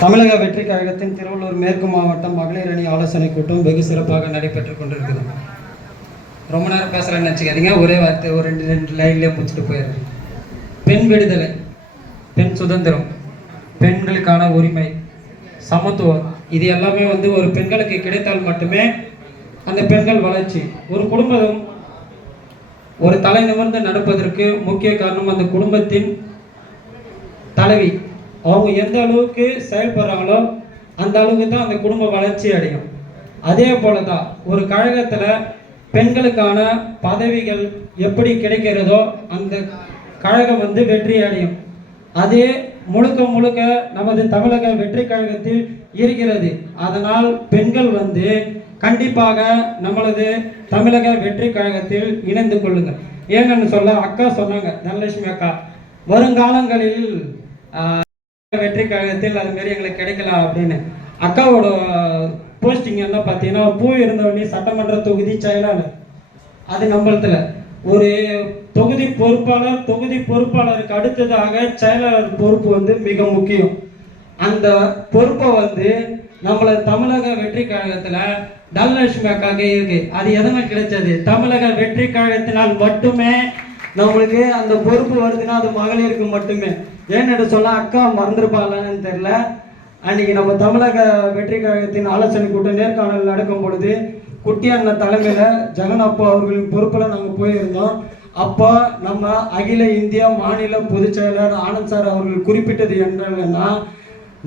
தமிழக வெற்றி கழகத்தின் திருவள்ளூர் மேற்கு மாவட்டம் மகளிர் அணி ஆலோசனை கூட்டம் வெகு சிறப்பாக நடைபெற்றுக் கொண்டிருக்குது. ரொம்ப நேரம் பேசலாம்னு நினச்சிக்காதீங்க, ஒரே வார்த்தை ஒரு ரெண்டு லைன்லேயே முடிச்சுட்டு போயிடுறேன். பெண் விடுதலை, பெண் சுதந்திரம், பெண்களுக்கான உரிமை, சமத்துவம், இது எல்லாமே ஒரு பெண்களுக்கு கிடைத்தால் மட்டுமே அந்த பெண்கள் வளர்ச்சி. ஒரு குடும்பம் ஒரு தலை நிமிர்ந்து நடப்பதற்கு முக்கிய காரணம் அந்த குடும்பத்தின் தலைவி. அவங்க எந்த அளவுக்கு செயல்படுறாங்களோ அந்த அளவுக்கு தான் அந்த குடும்ப வளர்ச்சி அடையும். அதே போல தான் ஒரு கழகத்தில் பெண்களுக்கான பதவிகள் எப்படி கிடைக்கிறதோ அந்த கழகம் வெற்றி அடையும். அதே முழுக்க முழுக்க நமது தமிழக வெற்றி கழகத்தில் இருக்கிறது. அதனால் பெண்கள் கண்டிப்பாக நம்மளது தமிழக வெற்றி கழகத்தில் இணைந்து கொள்ளுங்கள். ஏன்னு சொல்ல அக்கா சொன்னாங்க, தனலட்சுமி அக்கா, வருங்காலங்களில் வெற்றி கழகத்தில் அது மாரி எங்களுக்கு கிடைக்கலாம் அப்படின்னு. அக்காவோட போஸ்டிங் என்ன பார்த்தீங்கன்னா, பூ இருந்தவனே சட்டமன்ற தொகுதி செயலாளர். அது நம்மளத்துல ஒரு தொகுதி பொறுப்பாளருக்கு அடுத்ததாக செயலாளர் பொறுப்பு மிக முக்கியம். அந்த பொறுப்பை நம்மள தமிழக வெற்றி கழகத்துல தனலட்சுமி அக்காக இருக்கு. அது எதனால் கிடைச்சது? தமிழக வெற்றி கழகத்தினால் மட்டுமே நம்மளுக்கு அந்த பொறுப்பு வருதுன்னா அது மகளிருக்கு மட்டுமே. ஏன்னு சொல்ல அக்கா மறந்துருப்பாங்களான்னு தெரியல. அன்னைக்கு நம்ம தமிழக வெற்றி கழகத்தின் ஆலோசனை கூட்டம் நேர்காணல் நடக்கும் பொழுது குட்டி அண்ணன் தலைமையில ஜெகன் அப்பா அவர்களின் பொறுப்புல நாங்கள் போயிருந்தோம். அப்போ நம்ம அகில இந்திய மாநில பொதுச் செயலாளர் ஆனந்த் சார் அவர்கள் குறிப்பிட்டது என்னன்னா,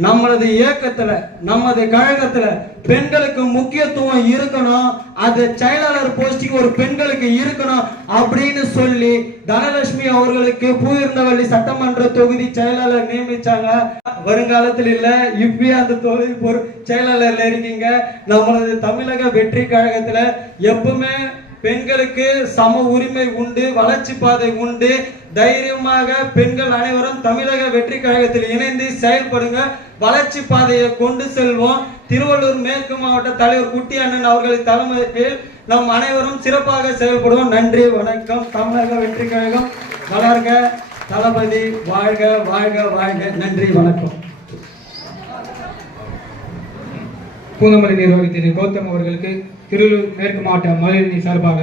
நம்மளது இயக்கத்துல நமது கழகத்துல பெண்களுக்கு முக்கியத்துவம் இருக்கணும், அது செயலாளர் போஸ்டிங் ஒரு பெண்களுக்கு இருக்கணும் அப்படின்னு சொல்லி தனலட்சுமி அவர்களுக்கு பூவிருந்தவள்ளி சட்டமன்ற தொகுதி செயலாளர் நியமிச்சாங்க. வருங்காலத்தில் இல்ல, இப்பயே அந்த தொகுதி செயலாளர்ல இருக்கீங்க. நம்மளது தமிழக வெற்றி கழகத்துல எப்பவுமே பெண்களுக்கு சம உரிமை உண்டு, வளர்ச்சி பாதை உண்டு. தைரியமாக பெண்கள் அனைவரும் தமிழக வெற்றி கழகத்தில் இணைந்து செயல்படுங்க. வளர்ச்சி பாதையை கொண்டு செல்வோம். திருவள்ளூர் மேற்கு மாவட்ட தலைவர் குட்டி அண்ணன் அவர்களின் தலைமையில் நம் அனைவரும் சிறப்பாக செயல்படுவோம். நன்றி, வணக்கம். தமிழக வெற்றி கழகம் வளர்க, தளபதி வாழ்க வாழ்க வாழ்க. நன்றி, வணக்கம். பூந்தமல்லி நிர்வாகி திரு கௌதம் அவர்களுக்கு திருவள்ளூர் மேற்கு மாவட்ட மகளிர் சார்பாக